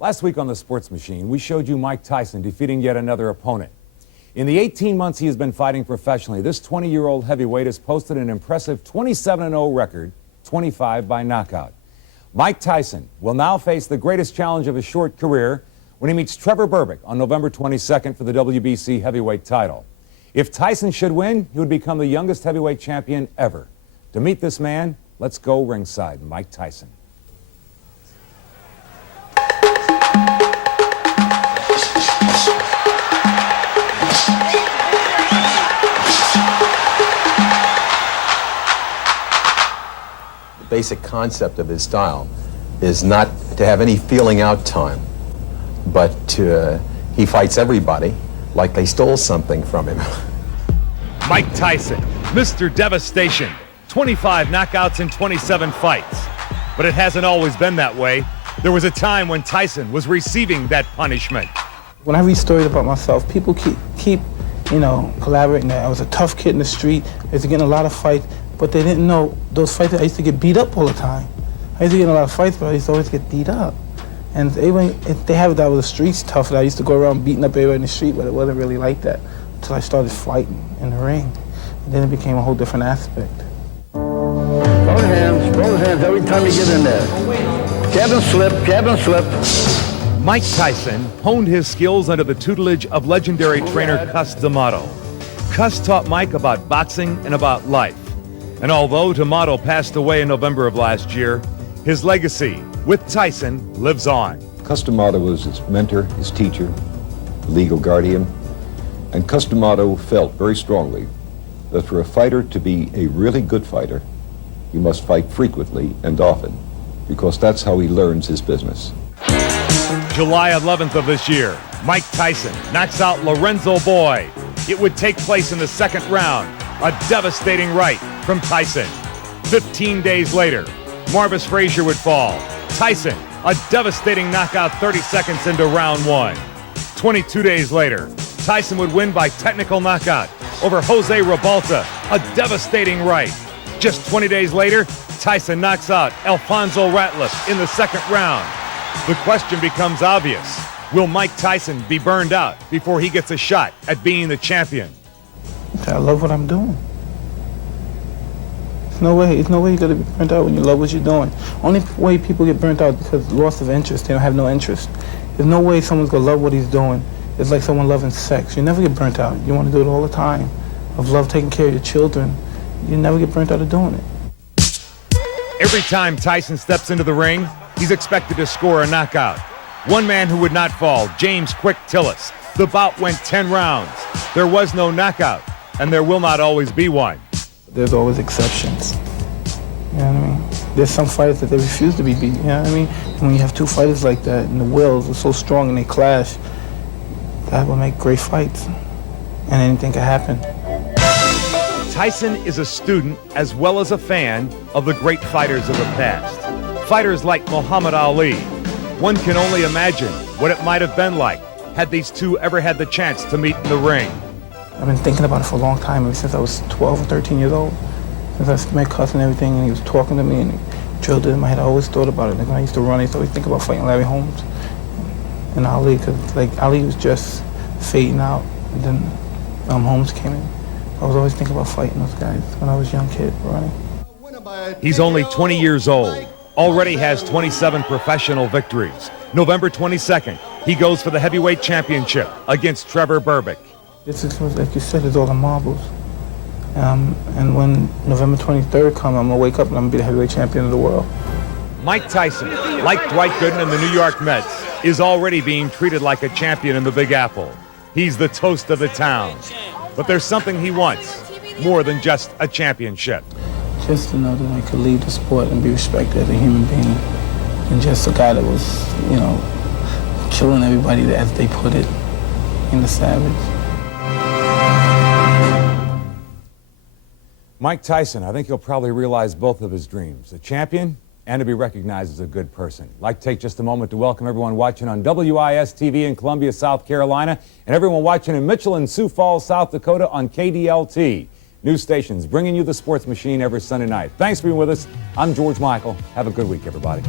Last week on The Sports Machine, we showed you Mike Tyson defeating yet another opponent. In the 18 months he has been fighting professionally, this 20-year-old heavyweight has posted an impressive 27-0 record, 25 by knockout. Mike Tyson will now face the greatest challenge of his short career when he meets Trevor Berbick on November 22nd for the WBC heavyweight title. If Tyson should win, he would become the youngest heavyweight champion ever. To meet this man, let's go ringside. Mike Tyson. The basic concept of his style is not to have any feeling out time, but he fights everybody like they stole something from him. Mike Tyson, Mr. Devastation, 25 knockouts in 27 fights. But it hasn't always been that way. There was a time when Tyson was receiving that punishment. When I read stories about myself, people keep collaborating that I was a tough kid in the street. I used to get in a lot of fights, but they didn't know those fights. I used to get beat up all the time. I used to get in a lot of fights, but I used to always get beat up. And if they have it that I was the streets tough, that I used to go around beating up everybody in the street, but it wasn't really like that until I started fighting in the ring. And then it became a whole different aspect. Both hands every time you get in there. Jab and slip. Mike Tyson honed his skills under the tutelage of legendary trainer Cus D'Amato. Cus taught Mike about boxing and about life. And although D'Amato passed away in November of last year, his legacy with Tyson lives on. Cus D'Amato was his mentor, his teacher, legal guardian, and Cus D'Amato felt very strongly that for a fighter to be a really good fighter, he must fight frequently and often, because that's how he learns his business. July 11th of this year, Mike Tyson knocks out Lorenzo Boy. It would take place in the second round, a devastating right from Tyson. 15 days later, Marvis Frazier would fall. Tyson, a devastating knockout 30 seconds into round one. 22 days later, Tyson would win by technical knockout over Jose Rebalta, a devastating right. Just 20 days later, Tyson knocks out Alfonso Ratliff in the second round. The question becomes obvious. Will Mike Tyson be burned out before he gets a shot at being the champion? I love what I'm doing. There's no way you're gonna be burnt out when you love what you're doing. Only way people get burnt out is because of loss of interest. They don't have no interest. There's no way someone's gonna love what he's doing. It's like someone loving sex. You never get burnt out. You want to do it all the time. Of love taking care of your children. You never get burnt out of doing it. Every time Tyson steps into the ring, he's expected to score a knockout. One man who would not fall, James Quick Tillis. The bout went 10 rounds. There was no knockout, and there will not always be one. There's always exceptions. You know what I mean? There's some fighters that they refuse to be beat. You know what I mean? When you have two fighters like that, and the wills are so strong and they clash, that will make great fights, and anything can happen. Tyson is a student as well as a fan of the great fighters of the past. Fighters like Muhammad Ali. One can only imagine what it might have been like had these two ever had the chance to meet in the ring. I've been thinking about it for a long time, ever since I was 12 or 13 years old. Since I met Cus and everything, and he was talking to me and he drilled it in my head, I always thought about it. Like when I used to run, I used to always think about fighting Larry Holmes and Ali, because like Ali was just fading out, and then Holmes came in. I was always thinking about fighting those guys when I was a young kid running. He's only 20 years old, already has 27 professional victories. November 22nd, he goes for the heavyweight championship against Trevor Berbick. This is, like you said, it's all the marbles. And when November 23rd comes, I'm gonna wake up and I'm gonna be the heavyweight champion of the world. Mike Tyson, like Dwight Gooden and the New York Mets, is already being treated like a champion in the Big Apple. He's the toast of the town. But there's something he wants, more than just a championship. Just to know that I could leave the sport and be respected as a human being, and just a guy that was, killing everybody, as they put it, in the savage. Mike Tyson, I think he'll probably realize both of his dreams, a champion and to be recognized as a good person. I'd like to take just a moment to welcome everyone watching on WIS-TV in Columbia, South Carolina, and everyone watching in Mitchell and Sioux Falls, South Dakota on KDLT. News stations bringing you the Sports Machine every Sunday night. Thanks for being with us. I'm George Michael. Have a good week, everybody.